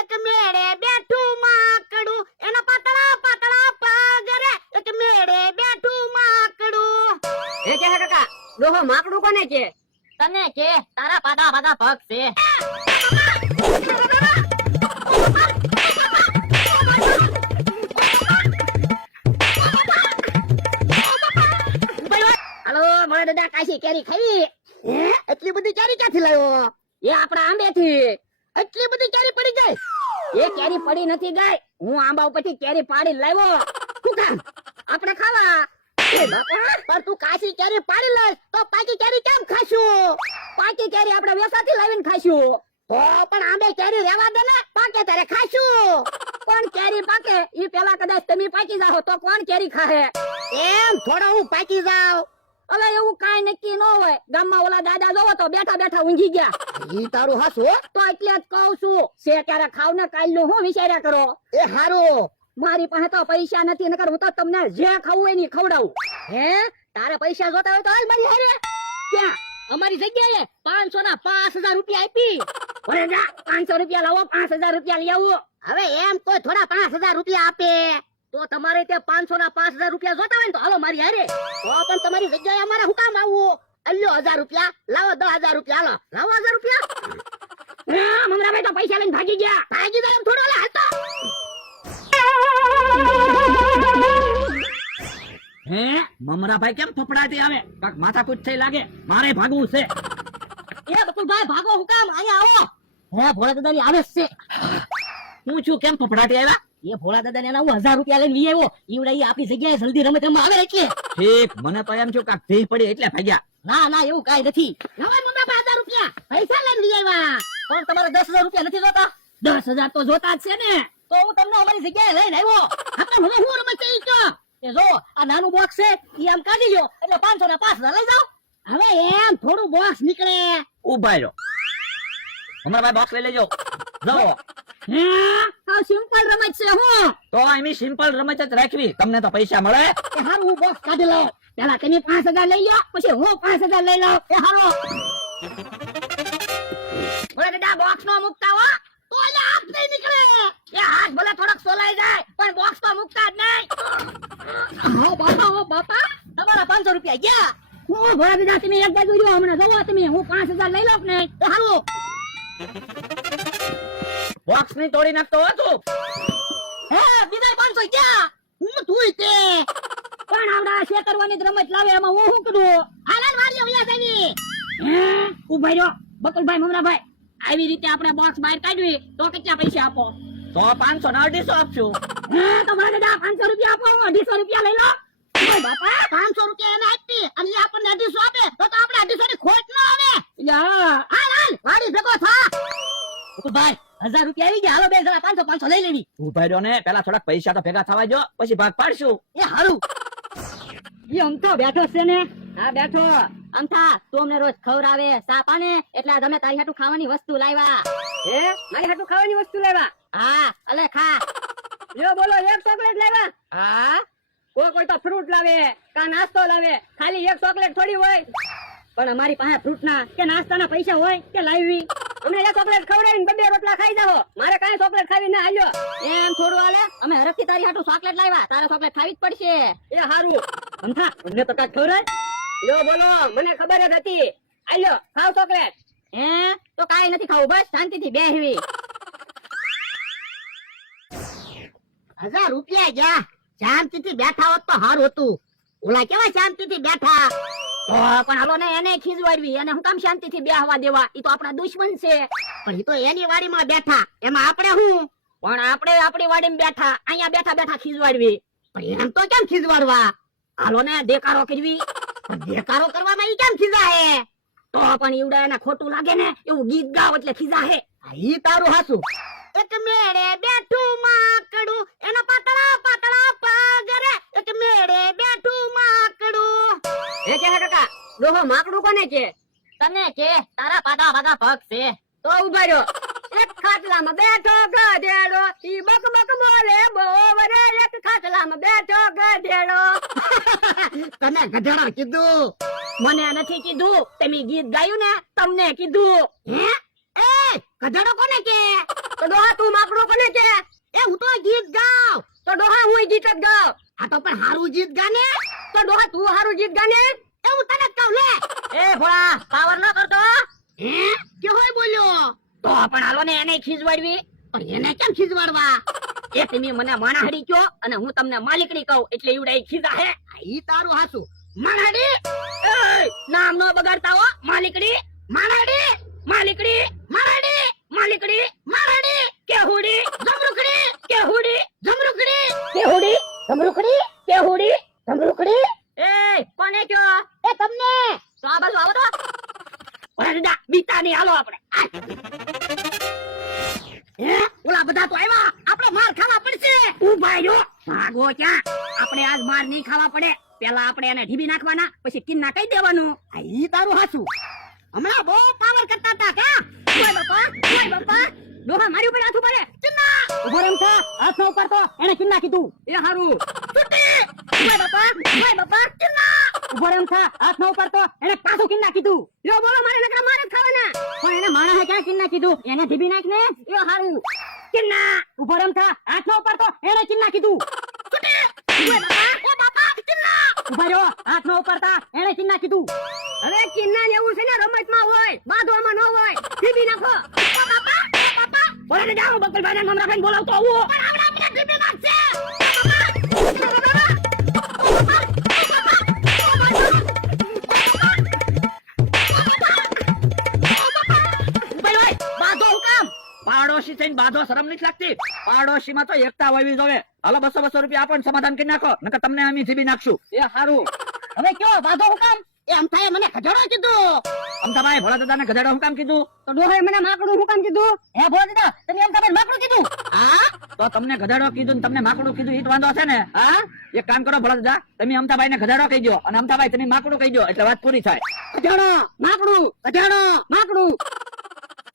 એક મેળે બેઠું માકડું એના પાતળા પાતળા પગ રે એક મેળે બેઠું માકડું. એ કે કાકા ડોહો માકડું કોને કે? તને કે તારા પાદા પાદા પગ છે. હાલો મારા દાદા કાશી કેરી ખાવી? એટલી બધી કેરી ક્યાંથી લાવ્યો? એ આપણા આંબેથી. એટલી બધી કેરી પડી ગઈ? એ કેરી પડી નથી ગઈ, હું આંબા ઉપરથી કેરી પાડી લાવ્યો. શું કામ? આપણે ખાવા. એ બાપા, પણ તું કાશી કેરી પાડી લઈશ તો પાકી કેરી કેમ ખાશું? પાકી કેરી આપણે વેસાથી લાવીને ખાશું. તો પણ આંબે કેરી રહેવા દે ને, પાકે ત્યારે ખાશું. કોણ કેરી પાકે ઈ પેલા કદાચ તમે પાકી જાઓ તો કોણ કેરી ખાહે? એમ થોડો હું પાકી જાઉં. અલે એવું કાઈ નક્કી ન હોય. ગામમાં ઓલા દાદા જોવો તો બેઠા બેઠા ઊંઘી ગયા. ઈ તારું હાસુ હો? તો એટલે જ કહું છું સે ક્યારે ખાવ ને કાલનું હું વિચાર્યા કરો. એ હારું. મારી પાસે તો પૈસા નથી, નકર હું તો તમને જે ખાવું હોય ને ખવડાવું. હે તારે પૈસા જોતા હોય તો હાલ મારી હારે. ક્યાં? અમારી જગ્યાએ 500 ના 5000 રૂપિયા આપી. ઓરે જા 500 રૂપિયા લાવો, 5000 રૂપિયા લઈ આવો. હવે એમ કોઈ થોડા 5000 રૂપિયા આપે? તો તમારે ત્યાં 500 ના 5000 રૂપિયા જોતા હોય ને તો હાલો મારી હારે. તો પણ તમારી જગ્યાએ અમારે હું કામ આવવું? અલ્યો 1000 રૂપિયા લાવો, 10000 રૂપિયા હાલો. લાવો 1000 રૂપિયા. મમરાભાઈ તો પૈસા લઈને ભાગી ગયા. ભાગી જાય એમ થોડો લે હાલતો. હે મમરાભાઈ કેમ ફફડાટી આવે? કાક માથાકૂટ થઈ લાગે. મારે ભાગવું છે. એ બકુલભાઈ ભાગો હું કામ? અહીંયા આવો. હે ભોળા દાદાની આવે છે. હું છું કેમ ફફડાટી આવ્યા? એ ભોળા દાદાને એના હું 1000 રૂપિયા લઈને લઈ આવ્યો. ઈવડા ઈ આપણી જગ્યાએ જલ્દી રમત રમવા આવે એટલે. ઠીક, મને તો એમ થયું કાક ભીહ પડી એટલે ભાગ્યા. ના ના એવું કાઈ નથી. લાવો મમ્મી 1000 રૂપિયા પૈસા લઈને લઈ આવ્યા. પણ તમારે 10000 રૂપિયા નથી જોતા? 10000 તો જોતા જ છે ને. તો હું તમને અમારી જગ્યાએ લઈને આવ્યો. આપણે હવે હું રમત થઈ તો એ જો આ નાનું બોક્સ છે ઈ આમ કાઢી લ્યો એટલે 500 ના 5000 લઈ જાઓ. હવે એમ થોડું બોક્સ નીકળે. ઉભા રહ્યો. મમરાભાઈ બોક્સ લઈ લેજો. જાઓ. હે આ સિમ્પલ રમત છે હું. તો એમી સિમ્પલ રમત જ રાખવી. તમને તો પૈસા મળે. એ હારું હું બોક્સ કાઢી લઉં. પેલા તમે 5000 લઈ લો પછી હું 5000 લઈ લઉં. એ હારો. બોલે દાદા બોક્સ નો મુકતા હો. તો એટલે હાથ નહીં નીકળે. એ હાથ ભલે થોડોક સોલાઈ જાય પણ બોક્સ તો મુકતા જ નહીં. હો બાપા તમારા 500 રૂપિયા ગયા. હું ભોળા દાદા તમે એક બાજુ રહ્યો હમણાં જોવો તમે હું 5000 લઈ લઉં ને. એ હારો. બોક્સ ની તોડી નાખતો હતું. હે બીજા 500 ગયા. હું તુંય તે પણ આવડા શેતરવાની જ રમત લાવે એમાં હું શું કરું? હાલાલ વાળીઓ વ્યા જાવી. હે ઉભા રહ્યો બકુલભાઈ મમરાભાઈ. આવી રીતે આપણે બોક્સ બહાર કાઢવી તો કેટલા પૈસા આપો? તો 500 ના 250 આપશું. હે તો ભોળા દાદા 500 રૂપિયા આપો, 250 રૂપિયા લઈ લો. ઓય બાપા 500 રૂપિયા એને આપી અને એ આપણને 250 આપે તો આપણે 250 ની ખોટ ન આવે. યા હાલ વાડી ભેગો થા. બકુલભાઈ 1000 રૂપિયા આવી ગયા. હાલો બે જણા 500 500 લઈ લેવી. ઉભા રહ્યો ને, પેલા થોડાક પૈસા તો ભેગા થવા જો, પછી ભાગ પાડશું. એ હારું. ઈ અમથો બેઠો છે ને. હા બેઠો. અમથા તું અમને રોજ ખવરાવે સા પાને એટલે તમે તારી હાટુ ખાવાની વસ્તુ લાવ્યા. હે મારી હાટુ ખાવાની વસ્તુ લાવ્યા? હા અલે ખા. લ્યો બોલો એક ચોકલેટ લાવ્યા? હા. કોઈ તો ફ્રૂટ લાવે કા નાસ્તો લાવે, ખાલી એક ચોકલેટ થોડી હોય. પણ અમારી પાસે ફ્રૂટ ના કે નાસ્તાના પૈસા હોય કે લાવી. અમને એક ચોકલેટ ખવડાવીને 2 રોટલા ખાઈ જાવ. મારે કાંઈ ચોકલેટ ખાવી ના હાલ્યો. એમ થોડું હાલે. અમે હરખથી તારી હાટુ ચોકલેટ લાવ્યા, તારે ચોકલેટ ખાવી જ પડશે. એ હારું. અમથા મને તો કાંઈક ખવડાય. લ્યો બોલો મને ખબર જ હતી. આલ્યો ખાવ ચોકલેટ. હે તો કાંઈ નથી ખાવું, બસ શાંતિથી બેહવી. 1000 રૂપિયા ગયા. શાંતિથી બેઠા હોત તો હારું હતું. ઓલા કેવા શાંતિથી બેઠા. તો પણ હાલો ને એને ખીજવાડવી, અને હું કામ શાંતિથી બેહવા દેવા? ઈ તો આપણા દુશ્મન છે. પણ એ તો એની વાડીમાં બેઠા, એમાં આપણે હું? પણ આપણે આપણી વાડીમાં બેઠા, અહીંયા બેઠા બેઠા ખીજવાડવી. પણ એમ તો કેમ ખીજવાડવા? હાલો ને દેકારો કરવી. પણ દેકારો કરવામાં ઈ કેમ ખીજાહે? તો પણ ઈવડા એને ખોટું લાગે ને એવું ગીત ગાવ એટલે ખીજાહે. ઈ તારું હાસું. એક મેળે બેઠું માકડું એના પાતળા પાતળા પગ રે એક મેળે બેઠું માકડું. એ કે કાકા ડોહો માકડું કોને કે? તને કે તારા પાદા પાદા પગ છે. તો ઉભા રહ્યો. એક ખાટલામાં બેઠો ગધેડો, ઈ બક બક બોલે બોવ રે. એક ખાટલામાં બેઠો ગધેડો. તને ગધેડો કીધું? મને નથી કીધું, તમે ગીત ગાયું ને તમને કીધું. હે એ ગધેડો કોને કે? તો ડોહા તું માકડું કોને કે? એ હું તો ગીત ગાઉં. તો ડોહા હું ગીત જ ગાઉં. આ તો પણ હારું ગીત ગાને. તો ડોહા તું હારું ગીત ગાને. એ હું તને જ કહું લે. એ ભોળા પાવર ન કરતો. હે કે હોય બોલ્યો? તો પણ હાલો ને એને ખીજવાડવી. પણ એને કેમ ખીજવાડવા? એ તમે મને માણાહડી કયો અને હું તમને માલિકડી કહું એટલે ઈવડે ખીજા હે. ઈ તારું હાસું. માણાડી એ નામ નો બગાડતા હો. માલિકડી માણાડી માલિકડી માણાડી માલિકડી માણાડી કેહુડી જમરૂખડી કેહુડી જમરૂખડી કેહુડી જમરૂખડી કેહુડી જમરૂખડી. એ કોને કયો? એ તમને. તો આ બાજુ આવો તો. ઓલા દાદા બીતા નહીં હાલો આપણે. હે ઓલા બધા તો આવ્યા. આપણે માર ખાવા પડશે. ઉભા રહ્યો. ભાગો ક્યાં? આપણે આજ માર નહીં ખાવા પડે. પેલા આપણે એને ઢીબી નાખવાના પછી કિન્ના કહી દેવાનું. આ ઈ તારું હાસું. હમણાં બહુ પાવર કરતા હતા કા? ઓય બાપા ઓય બાપા. ડોહા મારી ઉપર હાથ ઉપર. ચિન્ના ઉભો રમ થા. હાથ ન ઉપાડતો. એને કિન્ના કીધું. એ હારું. છૂટી. ઓય બાપા ઓય બાપા. ચિન્ના ઉભો રમ થા. હાથ ન ઉપાડતો. એને પાછું કિન્ના કીધું. લ્યો બોલો મારે નકરા મારે જ ખાવાના. પણ એને માણા હે ક્યાં કિન્ના કીધું? એને ઢીબી નાખ ને. એ હારું. કિન્ના. ઉભો રમ થા. હાથ ન ઉપાડતો. એને કિન્ના કીધું. છૂટી. ઓય બાપા ચિન્ના. ઉભા રહ્યો. હાથ ન ઉપાડતા. એને કિન્ના કીધું. હવે કિન્ના ને એવું છે ને રમતમાં હોય, બાંધવામાં ન હોય. ઢીબી નાખો. બાપા બોલે ને જાઓ બકલભાઈ ને મમરા ખાઈને બોલાવતો આવું. પણ આવડા મને ટીપી નાખશે. બાંધો હું કામ? પાડોશી થઈને બાધો શરમ નથી લાગતી? પાડોશીમાં તો એકતા હોવી જોવે. હાલો 200 રૂપિયા આપો ને સમાધાન કરી નાખો, નકર તમને અમે જીબી નાખશું. એ હારું. હવે કયો બાંધો હું કામ? એ અમથાએ મને ખજોડો કીધું. અમથાભાઈ ભોળા દાદાને ગધેડો હું કામ કીધું? તો ડોહાએ મને માકડું હું કામ કીધું? હે ભોળા દાદા તમે એમ તમે માકડું કીધું? હા તો તમને ગધેડો કીધું ને તમને માકડું કીધું ઈ જ વાંધો છે ને? હા એક કામ કરો ભોળા દાદા, તમે અમથાભાઈને ગધેડો કહી દો અને અમથાભાઈ તમે માકડું કહી દો એટલે વાત પૂરી થાય. ગધેડો માકડું ગધેડો માકડું.